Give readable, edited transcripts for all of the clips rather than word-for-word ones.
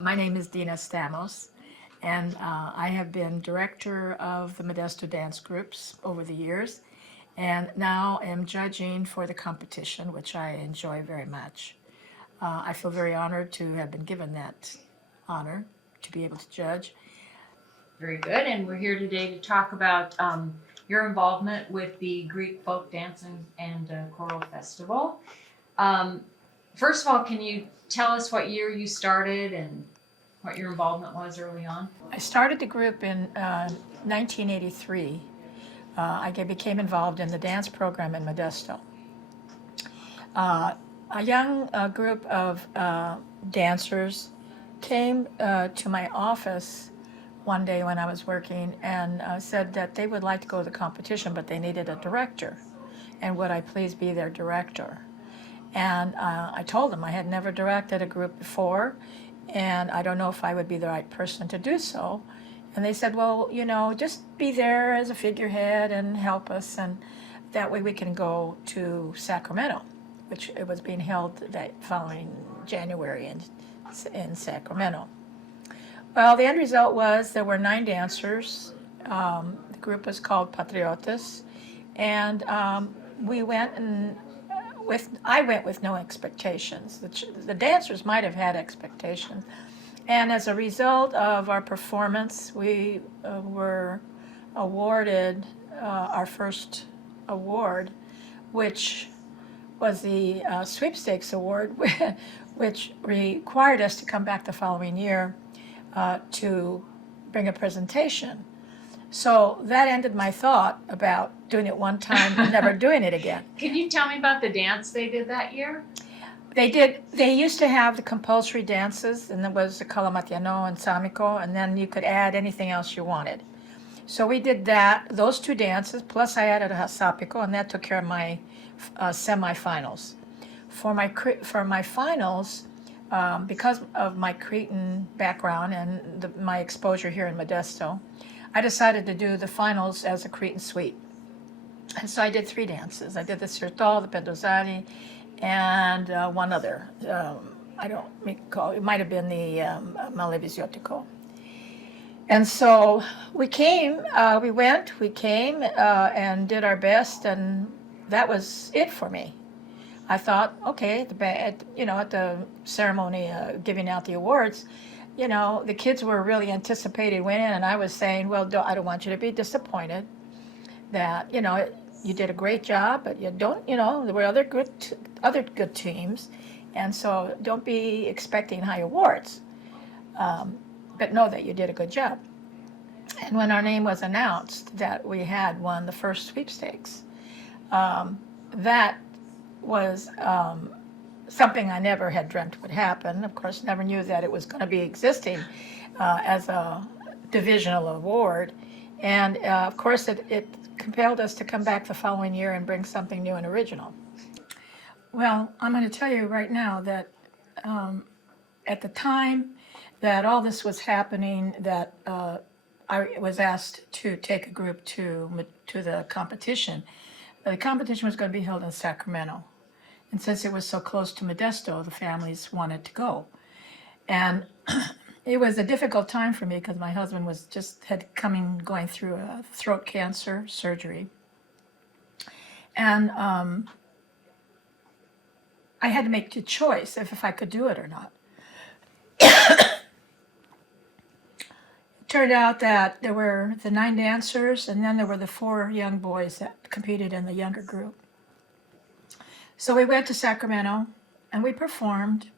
My name is Dena Stamos, and I have been director of the Modesto dance groups over the years, and now am judging for the competition, which I enjoy very much. I feel very honored to have been given that honor to be able to judge. Very good, and we're here today to talk about your involvement with the Greek Folk Dance and Choral Festival. First of all, can you tell us what year you started and what your involvement was early on? I started the group in 1983. I became involved in the dance program in Modesto. A young group of dancers came to my office one day when I was working and said that they would like to go to the competition, but they needed a director, and would I please be their director? And I told them I had never directed a group before, and I don't know if I would be the right person to do so. And they said, well, just be there as a figurehead and help us, and that way we can go to Sacramento, which it was being held that following January in Sacramento. Well, the end result was there were 9 dancers. The group was called Patriotas, and we went and I went with no expectations. The dancers might have had expectations. And as a result of our performance, we were awarded our first award, which was the Sweepstakes Award, which required us to come back the following year to bring a presentation. So that ended my thought about doing it one time and never doing it again. Can you tell me about the dance they did that year? They used to have the compulsory dances, and there was the Kalamatiano and Samiko, and then you could add anything else you wanted. So we did those 2 dances, plus I added a Hasapiko, and that took care of my semifinals. For my finals, because of my Cretan background and my exposure here in Modesto, I decided to do the finals as a Cretan suite. And so I did 3 dances. I did the Sirtol, the Pedrozali, and one other. I don't recall. It might have been the Maleviziotico. And so we came, and did our best, and that was it for me. I thought, okay, at the ceremony giving out the awards, the kids were really anticipating winning, and I was saying, well, I don't want you to be disappointed that, you did a great job, but you don't, there were other good teams, and so don't be expecting high awards, but know that you did a good job. And when our name was announced that we had won the first sweepstakes, that was something I never had dreamt would happen. Of course, never knew that it was going to be existing as a divisional award. And of course, it compelled us to come back the following year and bring something new and original. Well, I'm going to tell you right now that at the time that all this was happening, that I was asked to take a group to the competition. The competition was going to be held in Sacramento. And since it was so close to Modesto, the families wanted to go. And it was a difficult time for me because my husband going through a throat cancer surgery. And I had to make the choice if I could do it or not. It turned out that there were the 9 dancers, and then there were the 4 young boys that competed in the younger group. So we went to Sacramento, and we performed,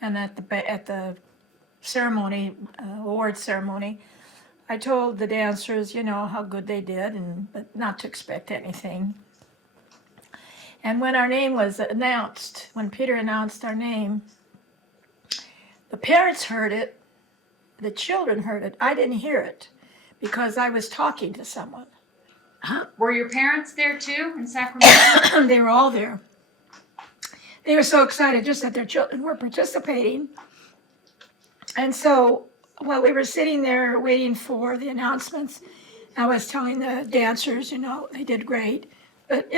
and at the ceremony, award ceremony, I told the dancers, how good they did, but not to expect anything. And when our name was announced, when Peter announced our name, the parents heard it, the children heard it. I didn't hear it because I was talking to someone. Were your parents there too in Sacramento? They were all there. They were so excited just that their children were participating. And so while we were sitting there waiting for the announcements, I was telling the dancers, they did great. But,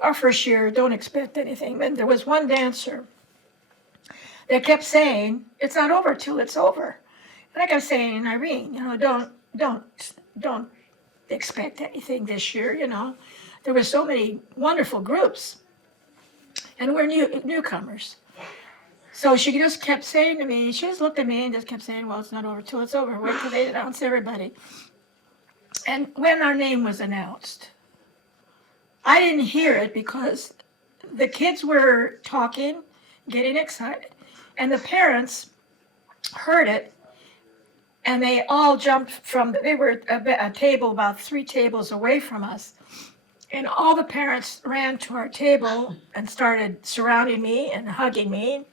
our first year, don't expect anything. And there was one dancer that kept saying, it's not over till it's over. like I was saying, Irene, don't expect anything this year. There were so many wonderful groups, and we're newcomers. So she just kept saying to me, she just looked at me and just kept saying, well, it's not over till it's over. Wait till they announce everybody. And when our name was announced, I didn't hear it because the kids were talking, getting excited, and the parents heard it, and they all jumped they were a table about 3 tables away from us, and all the parents ran to our table and started surrounding me and hugging me,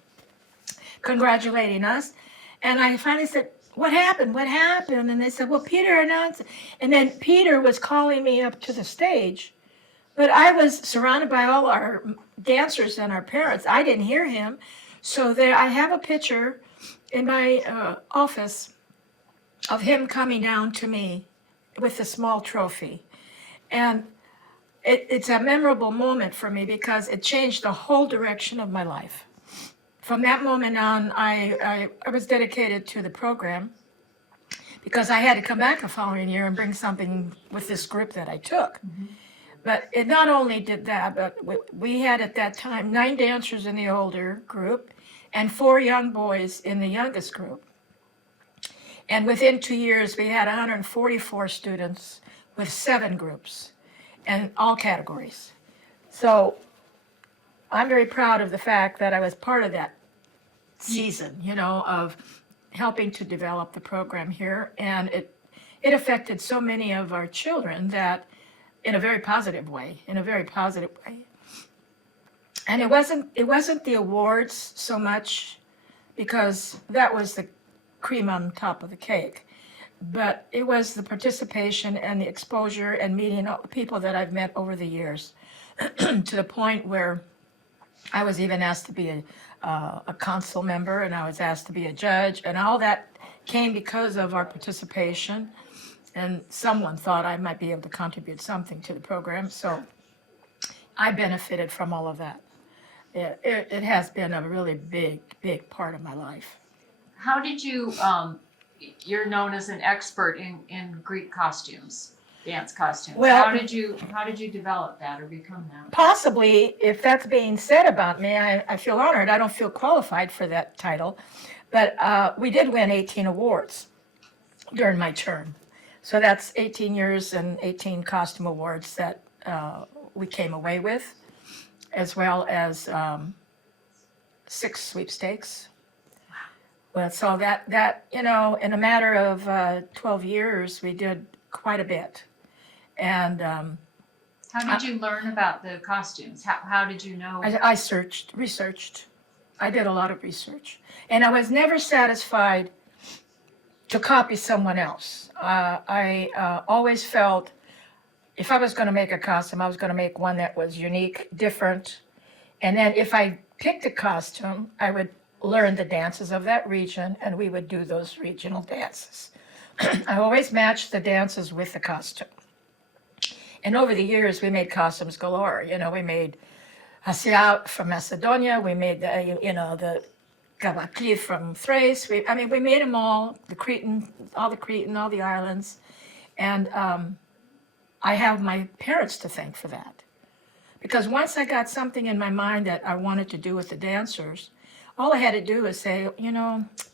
congratulating us. And I finally said, what happened? What happened? And they said, well, Peter announced it. And then Peter was calling me up to the stage, but I was surrounded by all our dancers and our parents. I didn't hear him. So there, I have a picture in my office of him coming down to me with a small trophy. And it's a memorable moment for me because it changed the whole direction of my life. From that moment on, I was dedicated to the program because I had to come back the following year and bring something with this group that I took. Mm-hmm. But it not only did that, but we had at that time 9 dancers in the older group and 4 young boys in the youngest group. And within 2 years, we had 144 students with 7 groups and all categories. So I'm very proud of the fact that I was part of that season, of helping to develop the program here. And it affected so many of our children that in a very positive way. And it wasn't the awards so much, because that was the cream on top of the cake. But it was the participation and the exposure and meeting all the people that I've met over the years to the point where I was even asked to be a council member, and I was asked to be a judge, and all that came because of our participation. And someone thought I might be able to contribute something to the program, so I benefited from all of that. It has been a really big part of my life. How did you, you're known as an expert in Greek costumes, dance costumes. Well, how did you develop that or become that? Possibly, if that's being said about me, I feel honored. I don't feel qualified for that title, but we did win 18 awards during my term. So that's 18 years and 18 costume awards that we came away with, as well as 6 sweepstakes. Well, so that in a matter of 12 years, we did quite a bit. And how did you learn about the costumes? How did you know? I researched. I did a lot of research, and I was never satisfied to copy someone else. I always felt if I was going to make a costume, I was going to make one that was unique, different, and then if I picked a costume, I would learn the dances of that region, and we would do those regional dances. I always matched the dances with the costume. And over the years, we made costumes galore. We made Hasiat from Macedonia. We made the Gavakli from Thrace. We made them all, all the islands. And I have my parents to thank for that. Because once I got something in my mind that I wanted to do with the dancers, all I had to do was say,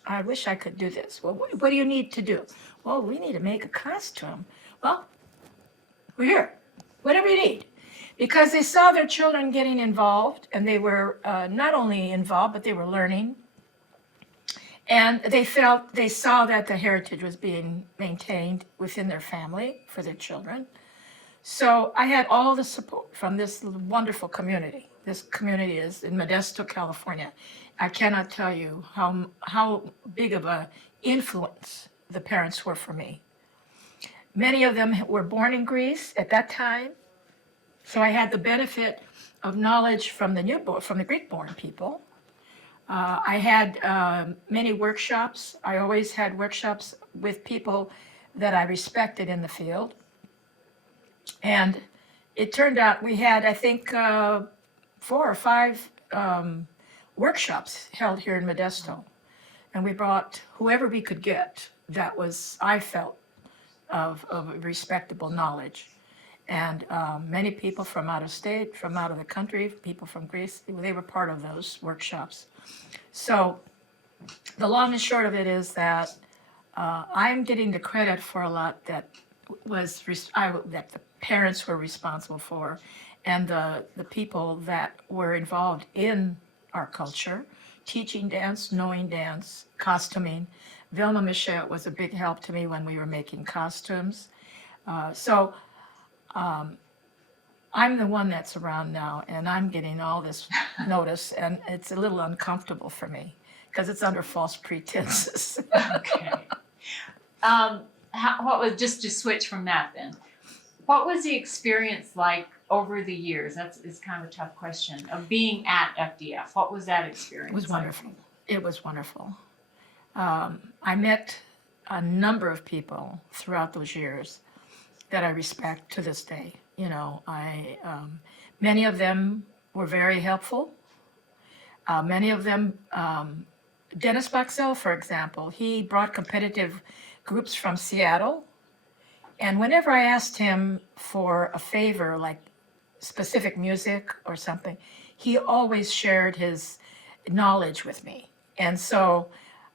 I wish I could do this. Well, what do you need to do? Well, we need to make a costume. Well, we're here. Whatever you need. Because they saw their children getting involved, and they were not only involved, but they were learning. And they saw that the heritage was being maintained within their family for their children. So I had all the support from this wonderful community. This community is in Modesto, California. I cannot tell you how big of an influence the parents were for me. Many of them were born in Greece at that time, so I had the benefit of knowledge from the Greek-born people. I had many workshops. I always had workshops with people that I respected in the field. And it turned out we had, I think, 4 or 5 workshops held here in Modesto. And we brought whoever we could get. that I felt, of respectable knowledge. And many people from out of state, from out of the country, people from Greece, they were part of those workshops. So the long and short of it is that I'm getting the credit for a lot that that the parents were responsible for, and the people that were involved in our culture, teaching dance, knowing dance, costuming. Vilma Michelle was a big help to me when we were making costumes. So I'm the one that's around now, and I'm getting all this notice, and it's a little uncomfortable for me because it's under false pretenses. Okay. What was, just to switch from that then, what was the experience like over the years? It's kind of a tough question, of being at FDF. What was that experience? It was like? wonderful. It was wonderful. I met a number of people throughout those years that I respect to this day. You know, many of them were very helpful. Many of them, Dena Stamos, for example, he brought competitive groups from Seattle. And whenever I asked him for a favor, like specific music or something, he always shared his knowledge with me. And so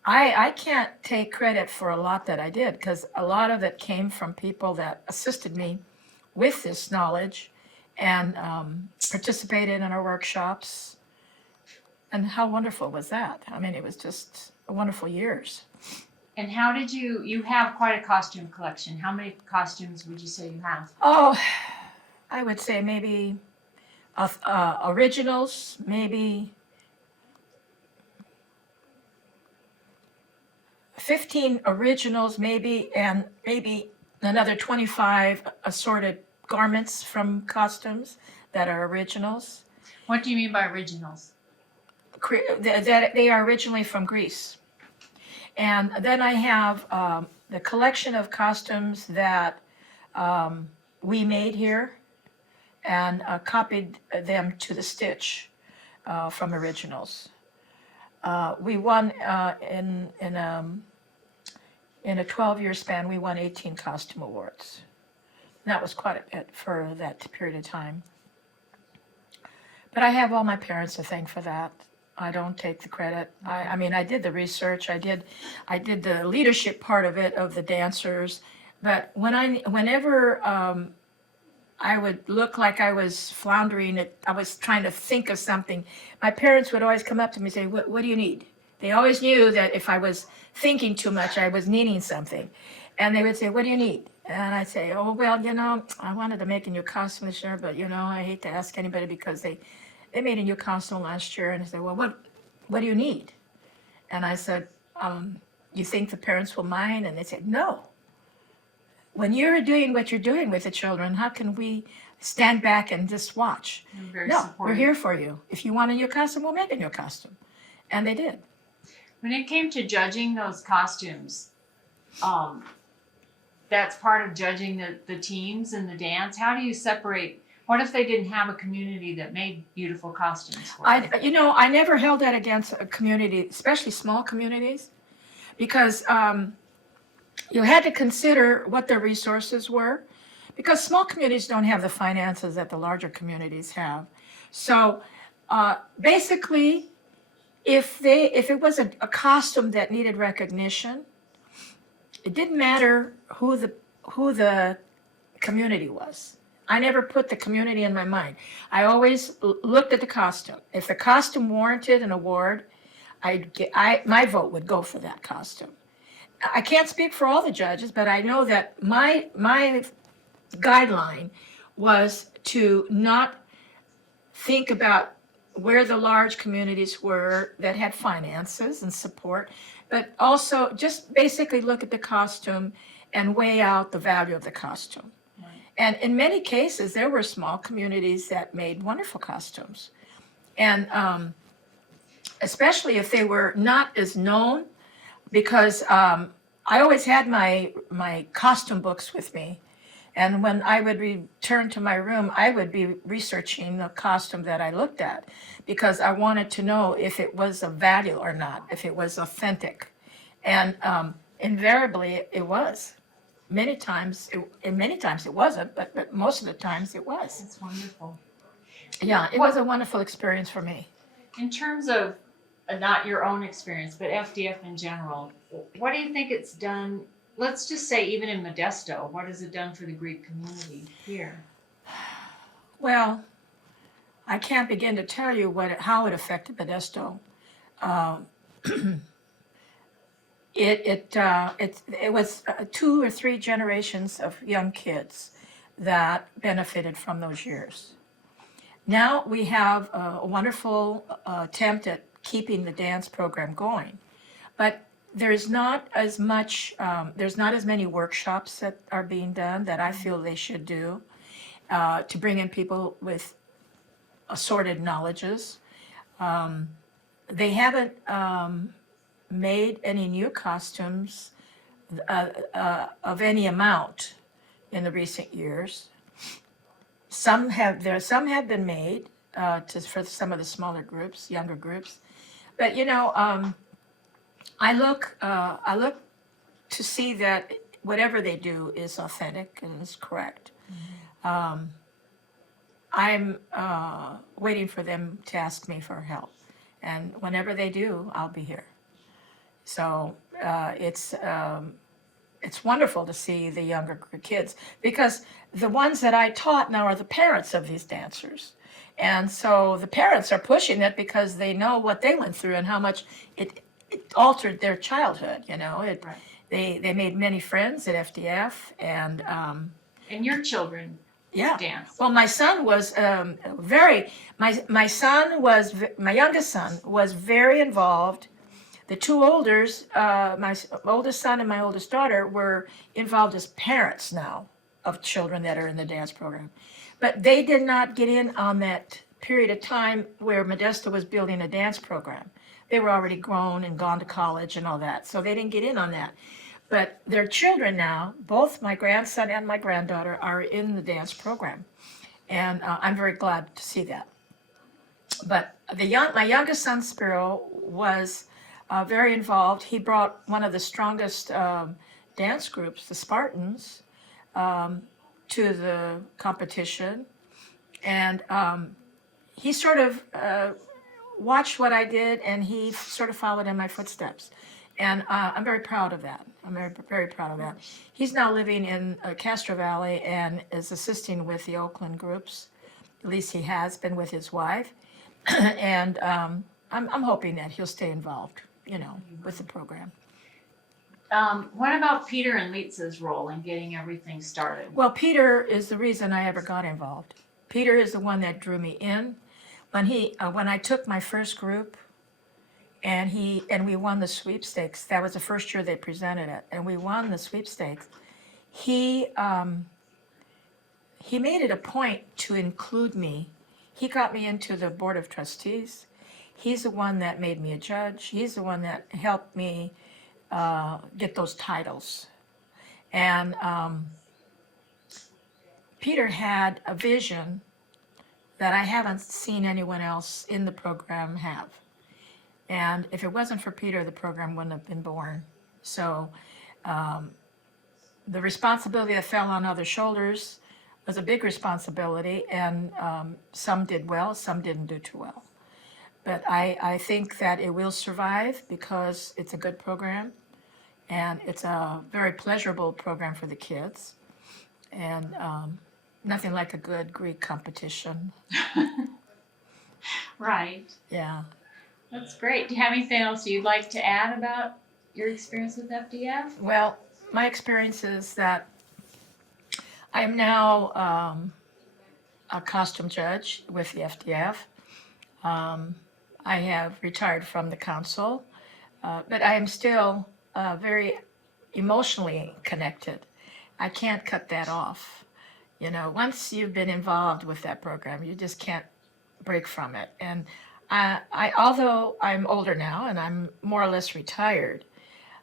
I can't take credit for a lot that I did, because a lot of it came from people that assisted me with this knowledge and participated in our workshops. And how wonderful was that? I mean, it was just wonderful years. And how did you have quite a costume collection. How many costumes would you say you have? Oh, I would say maybe originals, maybe 15 originals, maybe, and maybe another 25 assorted garments from costumes that are originals. What do you mean by originals? That they are originally from Greece. And then I have the collection of costumes that we made here and copied them to the stitch from originals. We won in a 12-year span, we won 18 costume awards. That was quite a bit for that period of time. But I have all my parents to thank for that. I don't take the credit. I mean, I did the research. I did the leadership part of it, of the dancers. But whenever I would look like I was floundering, I was trying to think of something, my parents would always come up to me and say, what do you need? They always knew that if I was thinking too much, I was needing something. And they would say, what do you need? And I'd say, oh, well, you know, I wanted to make a new costume this year, but, you know, I hate to ask anybody because they made a new costume last year. And I said, well, what do you need? And I said, you think the parents will mind? And they said, no. When you're doing what you're doing with the children, how can we stand back and just watch? No, supportive. we're here for you. If you want a new costume, we'll make a new costume. And they did. When it came to judging those costumes, that's part of judging the teams and the dance. How do you separate? What if they didn't have a community that made beautiful costumes for them? I never held that against a community, especially small communities, because you had to consider what their resources were, because small communities don't have the finances that the larger communities have. So basically, if it was a costume that needed recognition, it didn't matter who the community was. I never put the community in my mind. I always looked at the costume. If the costume warranted an award, my vote would go for that costume. I can't speak for all the judges, but I know that my guideline was to not think about where the large communities were that had finances and support, but also just basically look at the costume and weigh out the value of the costume. Right. And in many cases, there were small communities that made wonderful costumes. And especially if they were not as known, because I always had my costume books with me. And when I would return to my room, I would be researching the costume that I looked at, because I wanted to know if it was of value or not, if it was authentic. And invariably it was. Many times, and many times it wasn't, but most of the times it was. It's wonderful. Yeah, it was a wonderful experience for me. In terms of not your own experience, but FDF in general, what do you think it's done? Let's just say, even in Modesto, what has it done for the Greek community here? Well, I can't begin to tell you how it affected Modesto. It was 2 or 3 generations of young kids that benefited from those years. Now we have a wonderful attempt at keeping the dance program going, but there's not as many workshops that are being done that I feel they should do to bring in people with assorted knowledges. They haven't made any new costumes of any amount in the recent years. Some have been made for some of the smaller groups, younger groups, but I look to see that whatever they do is authentic and is correct. I'm waiting for them to ask me for help, and whenever they do, I'll be here. So it's wonderful to see the younger kids, because the ones that I taught now are the parents of these dancers. And so the parents are pushing it because they know what they went through and how much it altered their childhood. Right. They made many friends at FDF, and your children yeah. dance. Well, my son was my youngest son was very involved. The 2 olders, my oldest son and my oldest daughter, were involved as parents now of children that are in the dance program. But they did not get in on that period of time where Modesto was building a dance program. They were already grown and gone to college and all that, so they didn't get in on that. But their children now, both my grandson and my granddaughter, are in the dance program. And I'm very glad to see that. But my youngest son, Spiro, was very involved. He brought one of the strongest dance groups, the Spartans, to the competition. And he sort of watched what I did, and he sort of followed in my footsteps. And I'm very proud of that. I'm very, very proud of that. He's now living in Castro Valley and is assisting with the Oakland groups. At least he has been with his wife. And I'm hoping that he'll stay involved, with the program. What about Peter and Litsa's role in getting everything started? Well, Peter is the reason I ever got involved. Peter is the one that drew me in. When I took my first group, and we won the sweepstakes. That was the first year they presented it, and we won the sweepstakes. He made it a point to include me. He got me into the board of trustees. He's the one that made me a judge. He's the one that helped me get those titles. And Peter had a vision that I haven't seen anyone else in the program have. And if it wasn't for Peter, the program wouldn't have been born. So the responsibility that fell on other shoulders was a big responsibility, and some did well, some didn't do too well. But I think that it will survive because it's a good program, and it's a very pleasurable program for the kids, and nothing like a good Greek competition. Right. Yeah. That's great. Do you have anything else you'd like to add about your experience with FDF? Well, my experience is that I am now a costume judge with the FDF. I have retired from the council, but I am still very emotionally connected. I can't cut that off. Once you've been involved with that program, you just can't break from it. And although I'm older now and I'm more or less retired,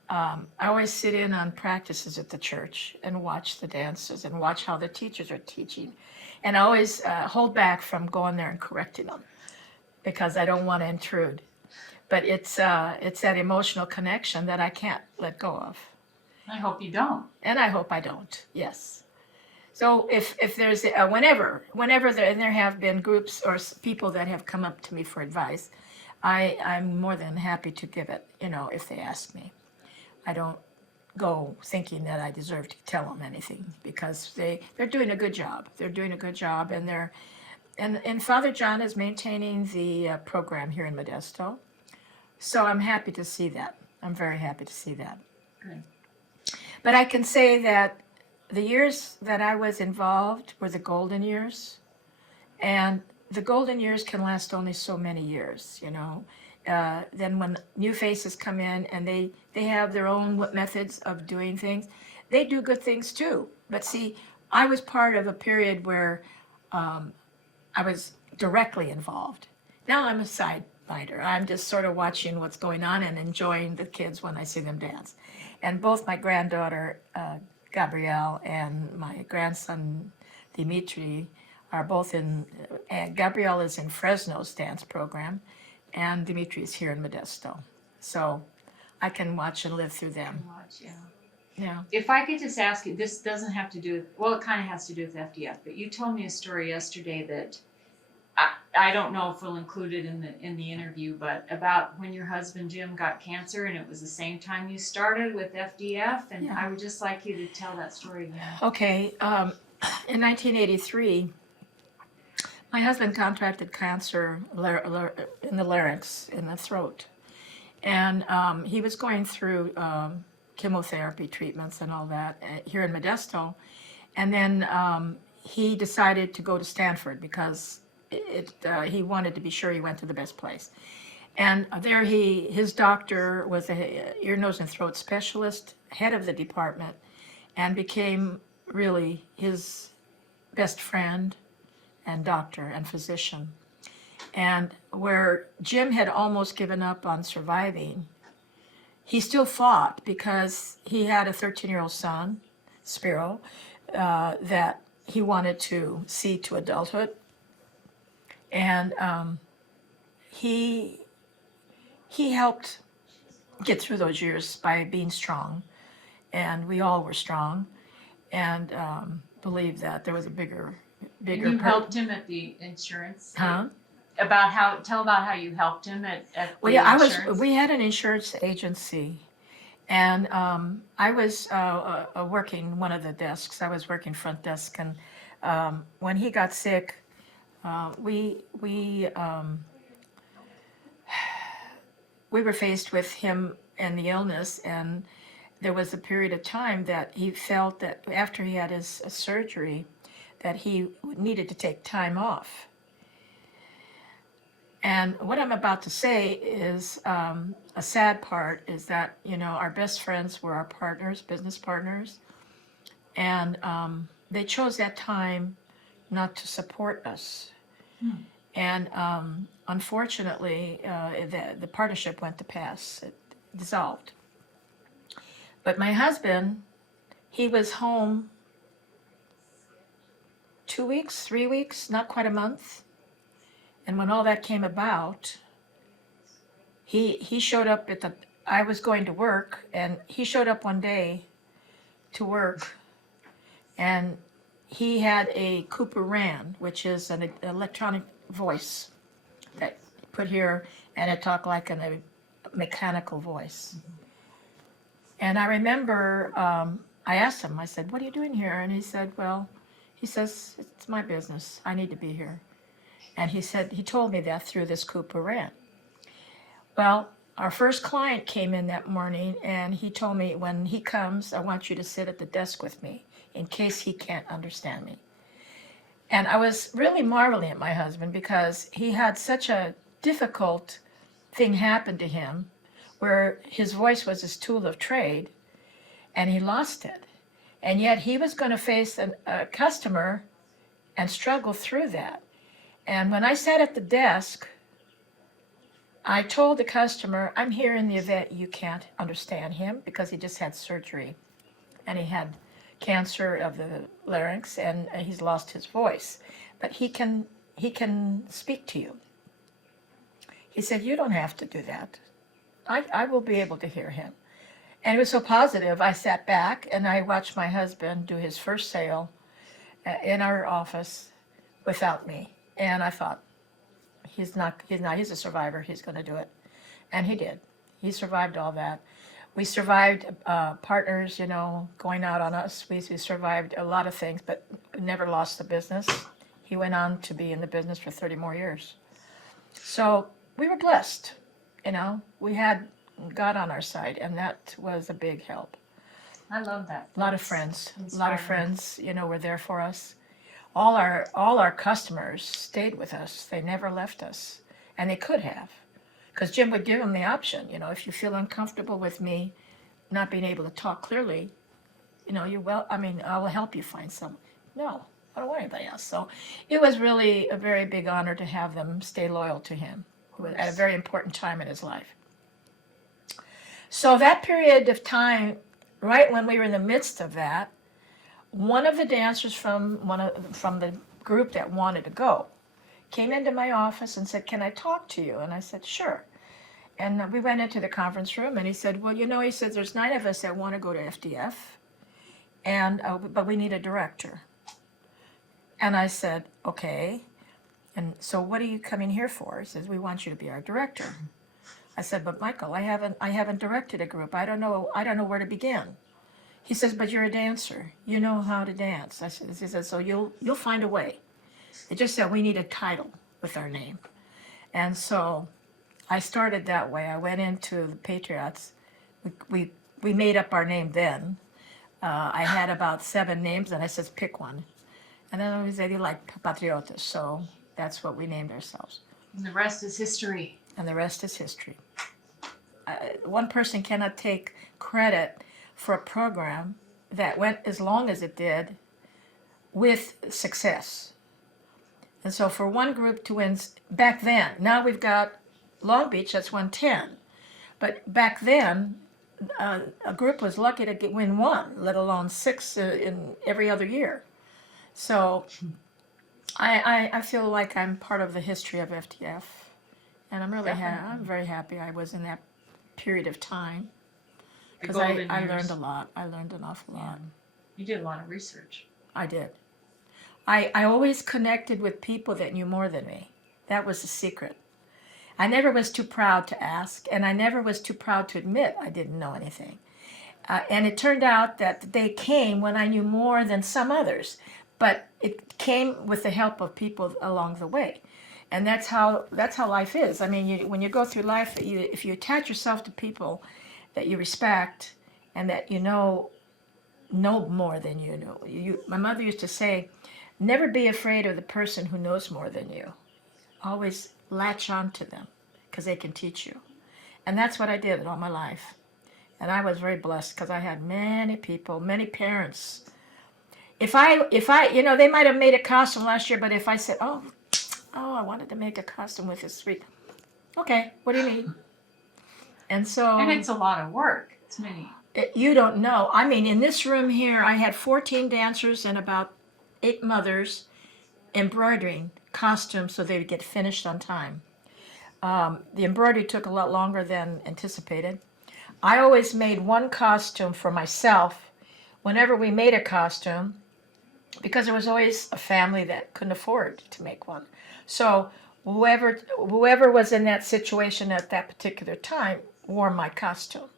I always sit in on practices at the church and watch the dances and watch how the teachers are teaching. And I always hold back from going there and correcting them because I don't want to intrude. But it's that emotional connection that I can't let go of. I hope you don't. And I hope I don't, yes. So if there's, whenever there have been groups or people that have come up to me for advice, I'm more than happy to give it, if they ask me. I don't go thinking that I deserve to tell them anything, because they're doing a good job. They're doing a good job, and Father John is maintaining the program here in Modesto. So I'm happy to see that. I'm very happy to see that. Good. But I can say that the years that I was involved were the golden years, and the golden years can last only so many years, Then when new faces come in and they have their own methods of doing things, they do good things too. But see, I was part of a period where I was directly involved. Now I'm a sidewinder. I'm just sort of watching what's going on and enjoying the kids when I see them dance. And both my granddaughter, Gabrielle, and my grandson, Dimitri, are both Gabrielle is in Fresno's dance program, and Dimitri is here in Modesto. So I can watch and live through them. Yeah. If I could just ask you, this doesn't have to do with, well, it kind of has to do with FDF, but you told me a story yesterday that I don't know if we'll include it in the interview, but about when your husband Jim got cancer, and it was the same time you started with FDF, and Yeah. I would just like you to tell that story again. Okay. In 1983, my husband contracted cancer in the larynx, in the throat, and he was going through chemotherapy treatments and all that here in Modesto, and then he decided to go to Stanford because he wanted to be sure he went to the best place. And there his doctor was a ear, nose, and throat specialist, head of the department, and became really his best friend and doctor and physician. And where Jim had almost given up on surviving, he still fought because he had a 13-year-old son, Spiro, that he wanted to see to adulthood. And he helped get through those years by being strong, and we all were strong, and believed that there was a bigger. And you helped him at the insurance. Huh? Tell about how you helped him at Well, the yeah, insurance. we had an insurance agency, and I was working one of the desks. I was working front desk, and when he got sick, we were faced with him and the illness, and there was a period of time that he felt that after he had his surgery, that he needed to take time off. And what I'm about to say is a sad part is that, our best friends were our partners, business partners, and they chose that time not to support us. And unfortunately, the partnership went to pass. It dissolved. But my husband, he was home 2 weeks, 3 weeks, not quite a month. And when all that came about, he showed up I was going to work, and he showed up one day to work, and he had a Cooper Ran, which is an electronic voice that you put here, and it talked like a mechanical voice. And I remember I asked him, I said, "What are you doing here?" And he says, "It's my business. I need to be here." And he told me that through this Cooper Ran. Well, our first client came in that morning, and he told me, "When he comes, I want you to sit at the desk with me in case he can't understand me." And I was really marveling at my husband because he had such a difficult thing happen to him where his voice was his tool of trade, and he lost it. And yet he was going to face a customer and struggle through that. And when I sat at the desk, I told the customer, "I'm here in the event you can't understand him," because he just had surgery and he had cancer of the larynx and he's lost his voice, but he can speak to you. He said, "You don't have to do that. I will be able to hear him." And it was so positive. I sat back and I watched my husband do his first sale in our office without me. And I thought, he's a survivor. He's going to do it. And he did. He survived all that. We survived partners, going out on us. We survived a lot of things, but never lost the business. He went on to be in the business for 30 more years. So we were blessed, We had God on our side, and that was a big help. I love that. A lot of friends, were there for us. All our customers stayed with us. They never left us, and they could have, because Jim would give them the option. If you feel uncomfortable with me not being able to talk clearly, I will help you find someone. No, I don't want anybody else. So it was really a very big honor to have them stay loyal to him at a very important time in his life. So that period of time, right when we were in the midst of that, one of the dancers from the group that wanted to go came into my office and said, "Can I talk to you?" And I said, "Sure." And we went into the conference room, and he said, "Well, he said, there's 9 of us that want to go to FDF, but we need a director." And I said, "Okay. And so what are you coming here for?" He says, "We want you to be our director." I said, "But Michael, I haven't directed a group. I don't know where to begin." He says, "But you're a dancer. You know how to dance." He said, "So you'll find a way. It just said we need a title with our name." And so I started that way. I went into the Patriots. We made up our name then. I had about 7 names, and I said, "Pick one." And then we said, "You like Patriotas," so that's what we named ourselves. And the rest is history. And the rest is history. One person cannot take credit for a program that went as long as it did with success. And so for one group to win back then, now we've got Long Beach, that's 110. But back then, a group was lucky to win 1, let alone 6 in every other year. So I feel like I'm part of the history of FDF. And I'm really I'm very happy I was in that period of time. Because I learned a lot. I learned an awful lot. You did a lot of research. I did. I always connected with people that knew more than me. That was the secret. I never was too proud to ask, and I never was too proud to admit I didn't know anything. And it turned out that they came when I knew more than some others, but it came with the help of people along the way. And that's how life is. I mean, when you go through life, if you attach yourself to people that you respect and that know more than you know. My mother used to say, never be afraid of the person who knows more than you. Always latch on to them because they can teach you. And that's what I did all my life. And I was very blessed because I had many people, many parents. If I they might have made a costume last year, but if I said, oh, I wanted to make a costume with this sweet. Okay, what do you need? And so. And it's a lot of work. It's many. You don't know. I mean, in this room here, I had 14 dancers and about 8 mothers embroidering costumes so they would get finished on time. The embroidery took a lot longer than anticipated. I always made one costume for myself whenever we made a costume because there was always a family that couldn't afford to make one. So whoever was in that situation at that particular time wore my costume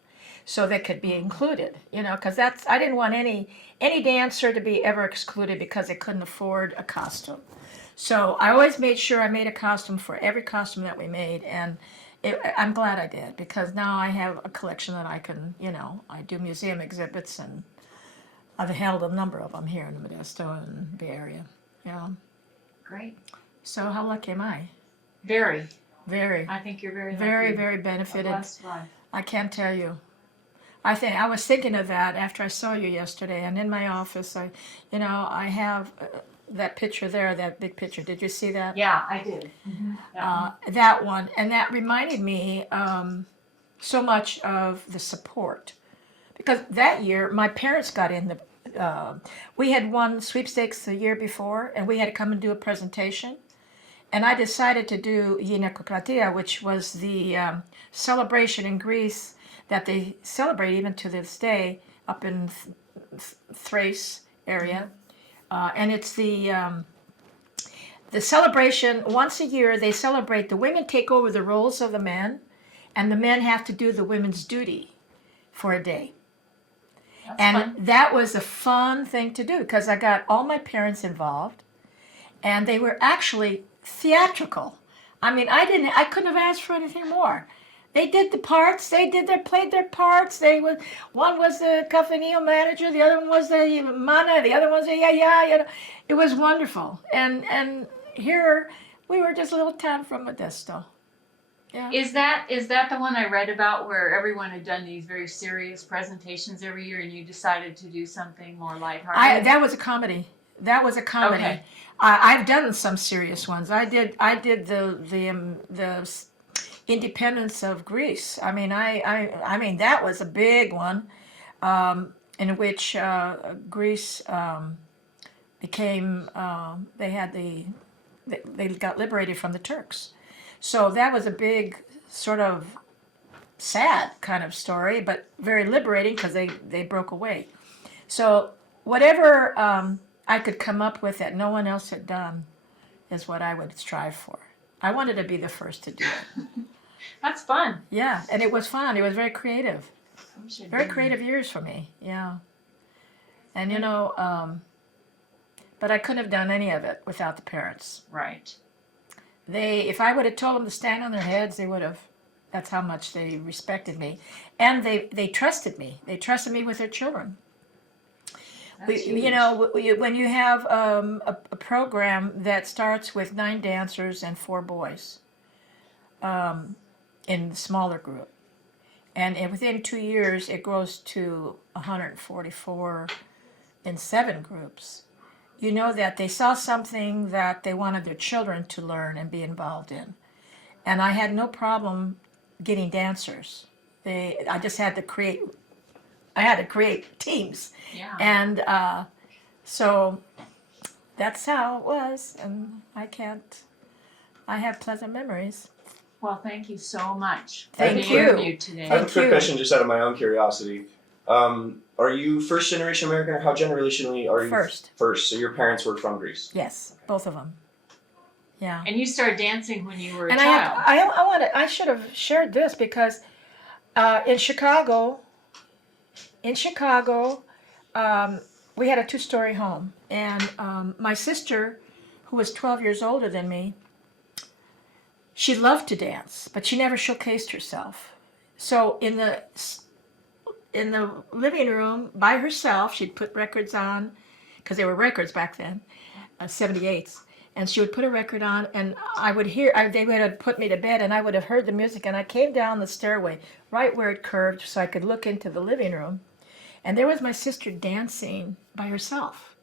so they could be included, because I didn't want any dancer to be ever excluded because they couldn't afford a costume. So I always made sure I made a costume for every costume that we made, and I'm glad I did because now I have a collection that I can, I do museum exhibits, and I've held a number of them here in Modesto and Bay Area. Great. So how lucky am I? Very. Very. I think you're very lucky. Very, very benefited. A blessed life. I can't tell you. I was thinking of that after I saw you yesterday, and in my office, I have that picture there, that big picture. Did you see that? Yeah, I did. Mm-hmm. That one, and that reminded me so much of the support, because that year my parents got in the. We had won Sweepstakes the year before, and we had to come and do a presentation. And I decided to do Ginekokratia, which was the celebration in Greece that they celebrate even to this day up in Thrace area. And it's the celebration. Once a year they celebrate, the women take over the roles of the men, and the men have to do the women's duty for a day. That's And fun. that was a fun thing to do because I got all my parents involved, and they were actually theatrical. I mean, I couldn't have asked for anything more. They did the parts. Played their parts. One was the Calfifornia manager, the other one was the mana, the other one was the yeah. You know, it was wonderful. And here we were just a little town from Modesto. Yeah. Is that the one I read about where everyone had done these very serious presentations every year, and you decided to do something more lighthearted? That was a comedy. That was a comedy. Okay. I've done some serious ones. I did the independence of Greece. I mean, I mean that was a big one, in which Greece became they got liberated from the Turks. So that was a big sort of sad kind of story, but very liberating because they broke away. So whatever I could come up with that no one else had done is what I would strive for. I wanted to be the first to do it. That's fun. Yeah, and it was fun. It was very creative. We should Very do creative years for me. Yeah. And you know, but I couldn't have done any of it without the parents. that. Right. If I would have told them to stand on their heads, they would have. That's how much they respected me, and they trusted me. They trusted me with their children. That's huge. You know, when you have a program that starts with 9 dancers and 4 boys, in the smaller group, and within 2 years it grows to 144 in 7 groups. You know that they saw something that they wanted their children to learn and be involved in. And I had no problem getting dancers. I just had to create teams. Yeah. And so that's how it was. And I have pleasant memories. Well, thank you so much for Thank the you. interview today. I have a Thank quick you. question just out of my own curiosity. Are you first generation American, or how generationally are you? First. First. So your parents were from Greece. Yes, both of them. Yeah. And you started dancing when you were a And child. I should have shared this because in Chicago, we had a 2-story home, and my sister, who was 12 years older than me, she loved to dance, but she never showcased herself. So in the living room by herself, she'd put records on, because they were records back then, 78s. And she would put a record on, and I would they would have put me to bed, and I would have heard the music, and I came down the stairway right where it curved so I could look into the living room. And there was my sister dancing by herself.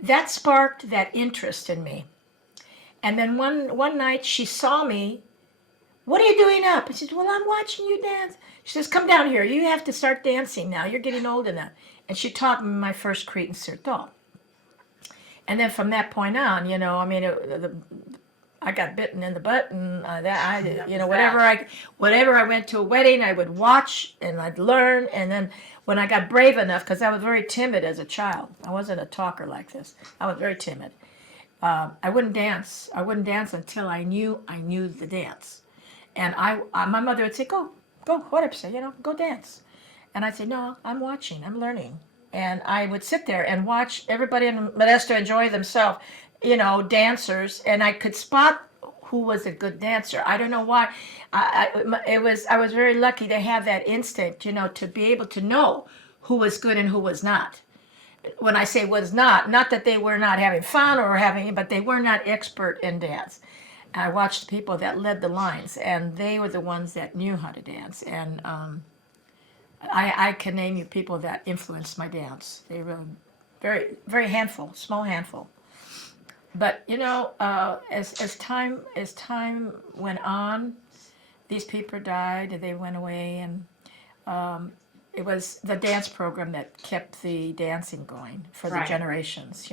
That sparked that interest in me. And then one night she saw me. What are you doing up? I said, well, I'm watching you dance. She says, come down here. You have to start dancing now. You're getting old enough. And she taught me my first Cretan Sirton. And then from that point on, you know, I mean, I got bitten in the butt, and whatever I went to a wedding, I would watch and I'd learn. And then when I got brave enough, because I was very timid as a child, I wasn't a talker like this. I was very timid. I wouldn't dance. I wouldn't dance until I knew the dance. And my mother would say, go, whatever, say, go dance. And I'd say, no, I'm watching, I'm learning. And I would sit there and watch everybody in Modesto enjoy themselves, dancers, and I could spot who was a good dancer. I don't know why. I was very lucky to have that instinct, to be able to know who was good and who was not. When I say was not that they were not having fun but they were not expert in dance. I watched people that led the lines, and they were the ones that knew how to dance. And I can name you people that influenced my dance. They were very, very small handful. But as time went on, these people died. They went away, and it was the dance program that kept the dancing going for the Right. generations.